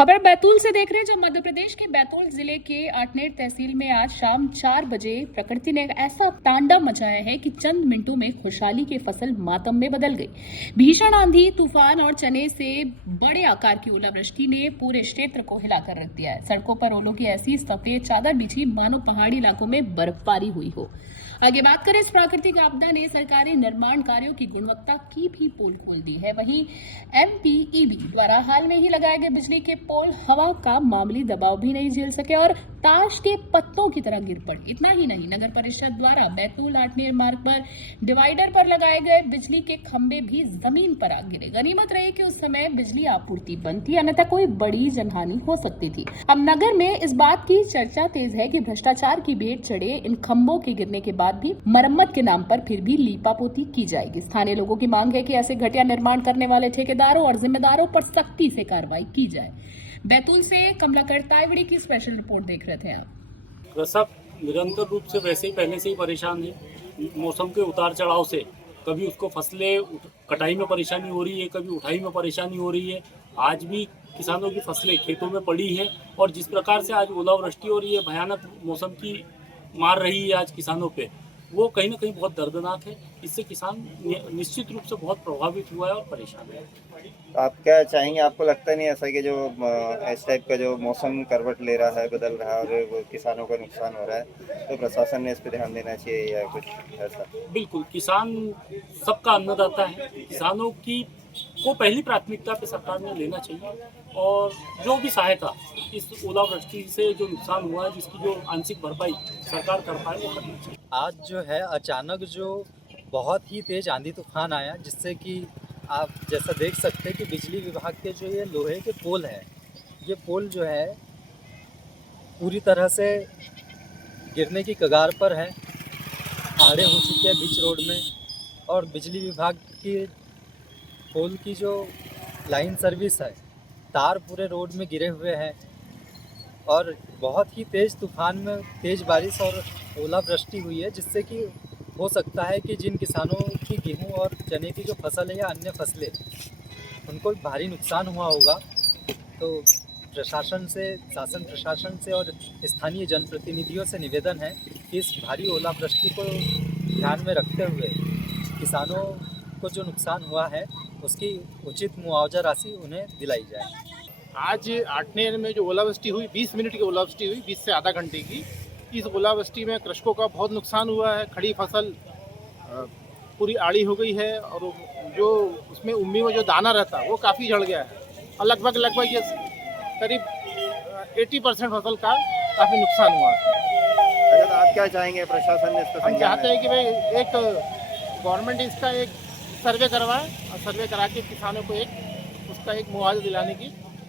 खबर बैतूल से देख रहे हैं। जो मध्य प्रदेश के बैतूल जिले के आठनेर तहसील में आज शाम 4 बजे प्रकृति ने ऐसा तांडव मचाया है कि चंद मिनटों में खुशहाली की फसल मातम में बदल गई। भीषण आंधी, तूफान और चने से बड़े आकार की ओलावृष्टि ने पूरे क्षेत्र को हिलाकर रख दिया है। सड़कों पर ओलों की ऐसी सफेद चादर बिछी मानो पहाड़ी इलाकों में बर्फबारी हुई हो। आगे बात करें, इस प्राकृतिक आपदा ने सरकारी निर्माण कार्यों की गुणवत्ता की भी पोल खोल दी है। वहीं एमपीईबी द्वारा हाल में ही लगाए गए बिजली के पोल हवा का मामूली दबाव भी नहीं झेल सके और ताश के पत्तों की तरह गिर पड़े। इतना ही नहीं, नगर परिषद द्वारा बैतूल आठनेर मार्ग पर डिवाइडर पर लगाए गए बिजली के खंभे भी जमीन पर आ गिरे। गनीमत रही कि उस समय बिजली आपूर्ति बंद थी, अन्यथा कोई बड़ी जनहानि हो सकती थी। अब नगर में इस बात की चर्चा तेज है कि भ्रष्टाचार की भेंट चढ़े इन खंभों के गिरने के बाद भी मरम्मत के नाम पर फिर भी लीपापोती की जाएगी। स्थानीय लोगों की मांग है कि ऐसे घटिया निर्माण करने वाले ठेकेदारों और जिम्मेदारों पर सख्ती से कार्रवाई की जाए। बैतूल से कमलाकर तायवड़ी की स्पेशल रिपोर्ट देख रहे थे आप। कृषक निरंतर रूप से वैसे ही पहले से ही परेशान है मौसम के उतार चढ़ाव से। कभी उसको फसलें कटाई में परेशानी हो रही है, कभी उठाई में परेशानी हो रही है। आज भी किसानों की फसलें खेतों में पड़ी है और जिस प्रकार से आज ओलावृष्टि हो रही है, भयानक मौसम की मार रही है आज किसानों पे, वो कहीं ना कहीं बहुत दर्दनाक है। इससे किसान निश्चित रूप से बहुत प्रभावित हुआ है और परेशान है। आप क्या चाहेंगे? आपको लगता नहीं ऐसा कि जो इस टाइप का जो मौसम करवट ले रहा है, बदल रहा है और वो किसानों का नुकसान हो रहा है, तो प्रशासन ने इस पर ध्यान देना चाहिए या कुछ ऐसा? बिल्कुल, किसान सबका अन्नदाता है। किसानों की को पहली प्राथमिकता पे सरकार ने लेना चाहिए और जो भी सहायता इस ओलावृष्टि से जो नुकसान हुआ है, जिसकी जो आंशिक भरपाई सरकार कर पाए, वो करनी चाहिए। आज जो है अचानक जो बहुत ही तेज़ आंधी तूफान आया, जिससे कि आप जैसा देख सकते हैं कि बिजली विभाग के जो ये लोहे के पोल हैं, ये पोल जो है पूरी तरह से गिरने की कगार पर है, आड़े हो चुके हैं बीच रोड में। और बिजली विभाग की पोल की जो लाइन सर्विस है, तार पूरे रोड में गिरे हुए हैं और बहुत ही तेज़ तूफान में तेज़ बारिश और ओलावृष्टि हुई है, जिससे कि हो सकता है कि जिन किसानों की गेहूं और चने की जो फसल है या अन्य फसलें, उनको भारी नुकसान हुआ होगा। तो प्रशासन से, शासन प्रशासन से और स्थानीय जनप्रतिनिधियों से निवेदन है कि इस भारी ओलावृष्टि को ध्यान में रखते हुए किसानों को जो नुकसान हुआ है उसकी उचित मुआवजा राशि उन्हें दिलाई जाए। आज आठनेर में जो ओलावृष्टि हुई, 20 मिनट की ओलावृष्टि हुई, 20 से आधा घंटे की। इस ओलावृष्टि में कृषकों का बहुत नुकसान हुआ है। खड़ी फसल पूरी आड़ी हो गई है और जो उसमें उम्मी में जो दाना रहता है वो काफ़ी झड़ गया है और लगभग ये करीब 80% फसल का काफ़ी नुकसान हुआ है। अच्छा, तो आप क्या चाहेंगे प्रशासन ने इस पर? हम चाहते हैं कि भाई एक गवर्नमेंट इसका एक सर्वे करवाए और सर्वे करा के किसानों को उसका एक मुआवजा दिलाने की